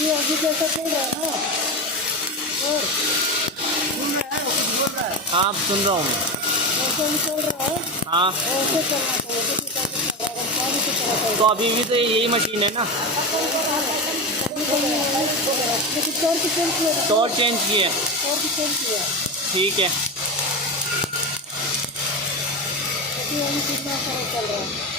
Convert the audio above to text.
ये अभी जैसा चल रहा है ना और सुन रहा है, कुछ बोल रहा है। हाँ सुन रहा हूँ मैं। जैसा ही चल रहा है हाँ ऐसे चलना चाहिए, किसी टाइप से चल रहा है, पानी से चला तो अभी भी तो यही मशीन है ना। लेकिन टॉर्च चेंज किया था, टॉर्च चेंज की है। टॉर्च चेंज किया, ठीक है। अभी अभी कितना सारा चल रहा है।